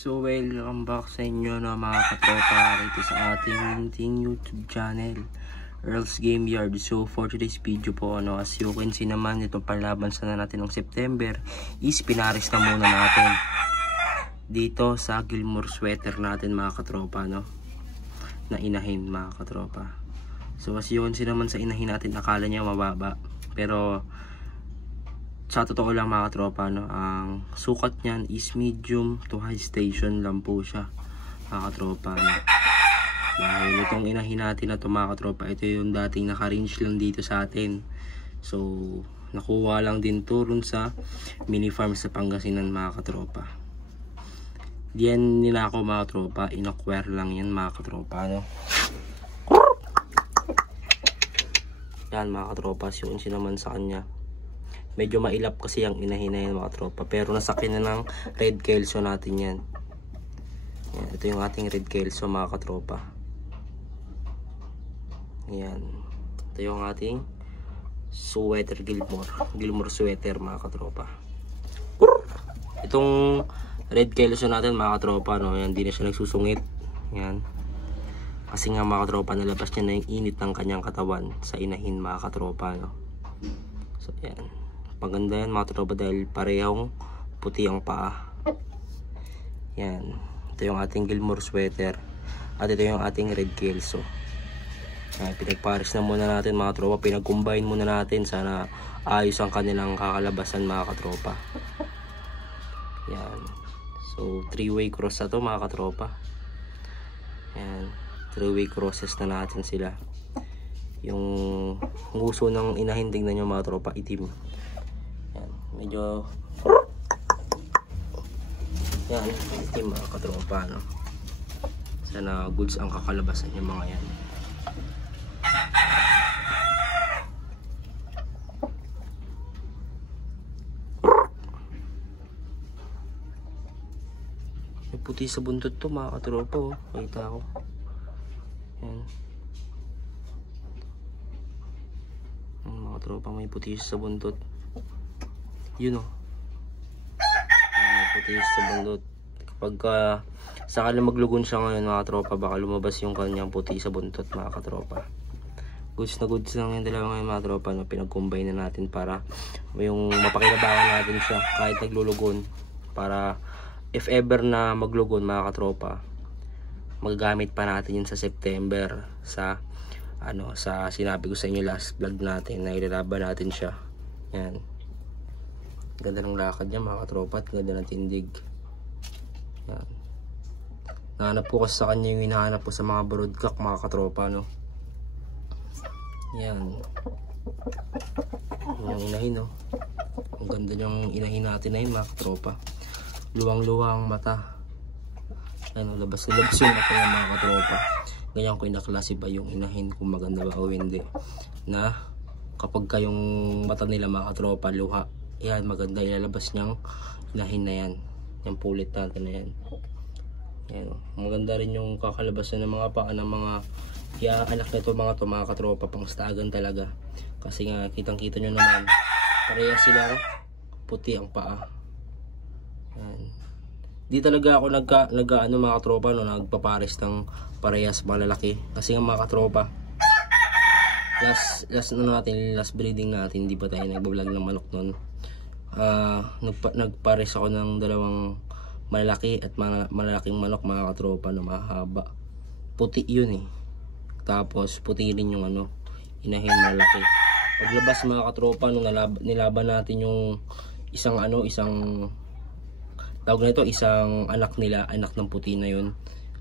So welcome back sa inyo na mga katropa rito sa ating YouTube channel, Earl's Game Yard. So for today's video po, as you can see naman, itong panlaban sana natin ng September is pinaris na muna natin dito sa Gilmore sweater natin mga katropa, na inahin mga katropa. So as you can see naman sa inahin natin, akala niya mababa, pero sa totoo lang mga katropa, ang sukat niyan is medium to high station lang po siya mga katropa, dahil itong inahin natin na ito mga katropa, ito yung dating naka-range lang dito sa atin. So nakuha lang din to rin sa mini farm sa Pangasinan mga katropa. Diyan nila ako mga katropa, in-acquire lang yan mga katropa, yan mga katropa. Yun naman sa kanya, medyo mailap kasi ang inahin na yan mga tropa, pero nasakin na ng red kelso natin yan. Yan, ito yung ating red kelso mga katropa. Yan, ito yung ating sweater Gilmore sweater mga katropa. Itong red kelso natin mga katropa, yan, di na siya nagsusungit. Yan, kasi nga mga katropa, nalabas niya na yung init ng kanyang katawan sa inahin mga katropa, So yan, maganda yan mga tropa dahil parehong puti ang paa. Yan, ito yung ating Gilmore sweater at ito yung ating red kelso. Pinagpares na muna natin mga tropa, pinag-combine muna natin, sana ayos ang kanilang kakalabasan mga katropa. Yan, so 3-way cross na to mga katropa. Yan, 3-way crosses na natin sila. Yung nguso ng inahin, tingnan nyo mga tropa, itim. Medyo yan, itim mga katropa, sana goods ang kakalabasan yung mga yan. May puti sa buntot to mga katropa, kita ko. Yan, mga katropa, may puti sa buntot. Yun puti sa bundot. Kapag sakali maglugon siya ngayon mga tropa, baka lumabas yung kanyang puti sa buntot mga katropa. Goods na goods lang yung dalawa ngayon mga tropa, pinag-combine na natin para yung mapakinabangan natin siya kahit naglulugon, para if ever na maglugon mga katropa, magagamit pa natin yun sa September, sa sa sinabi ko sa inyo last vlog natin na ilalaban natin siya. Yan, ganda ng lakad niya mga katropa, at ganda ng tindig. Yan, nahanap ko kasi sa kanya yung hinahanap ko sa mga broodcock mga katropa, Yan, yung inahin, ang ganda niyang inahin natin na yun mga katropa. Luwang-luwang mata, labas na labas yung mata ng mga katropa. Ganyan ko inaklase ba yung inahin, kung maganda ba o hindi, na kapag kayong mata nila mga katropa luha, yan, maganda ilalabas niyang inahin na yan. Yung pulit natin na yan. Yan, maganda rin yung kakalabasan ng mga paa ng mga anak na ito mga katropa, pang stagan talaga. Kasi nga kitang kita nyo naman, pareha sila puti ang paa. Yan, di talaga ako mga katropa, nagpapares ng parehas malalaki. Kasi nga mga katropa, last breeding natin, di pa tayo nagbablog ng manok nun. Nagpares ako ng dalawang malalaki at malalaking manok mga katropa, mahaba. Puti yun tapos puti rin yung inahin malaki. Paglabas mga katropa, nung nilaban natin yung isang tawag na ito, isang anak nila, anak ng puti na yun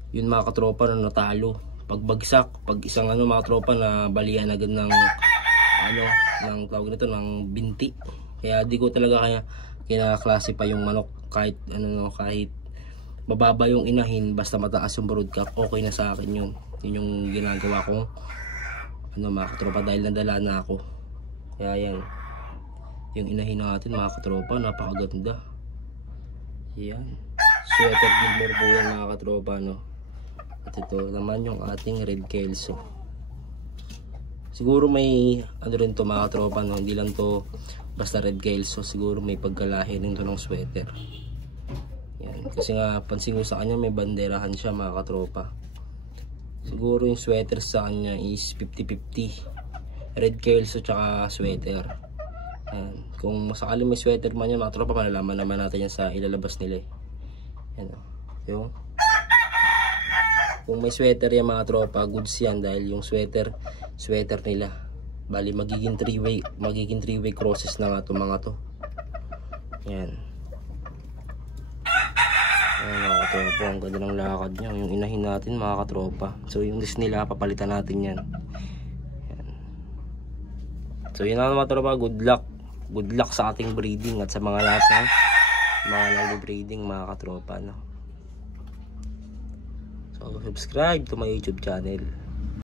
mga katropa, natalo. Pagbagsak, pag isang mga tropa na balian agad ng ng tawag nito, ng binti. Kaya di ko talaga kinaklase pa yung manok, kahit kahit mababa yung inahin, basta mataas yung broodcock, okay na sa akin yun. Yun yung ginagawa kong mga katropa, dahil nadala na ako. Kaya yan, yung inahin natin mga katropa, napakaganda. Yan, sweater Gilmore po yan mga katropa, At ito naman yung ating red kelso. Siguro may rin to mga katropa, hindi lang to basta red kelso, siguro may pagkalahi rin to ng sweater. Yan, Yan. Kasi nga pansin ko sa kanya may banderahan siya mga katropa. Siguro yung sweater sa kanya is 50-50. Red curls at saka sweater. Yan. Kung sakali may sweater man yan mga tropa, malalaman naman natin yan sa ilalabas nila. Yan o. Yung kung may sweater yan mga tropa, goods yan dahil yung sweater nila. Bali magiging three-way crosses na nga to mga to. Yan. Ayan mga katropa, ang ganda ng lakad niya. Yung inahin natin mga katropa. So yung list nila, papalitan natin yan. Yan. So yun na mga katropa, good luck. Good luck sa ating breeding at sa mga lahat ng mga nag-breeding mga katropa. No? So subscribe to my YouTube channel.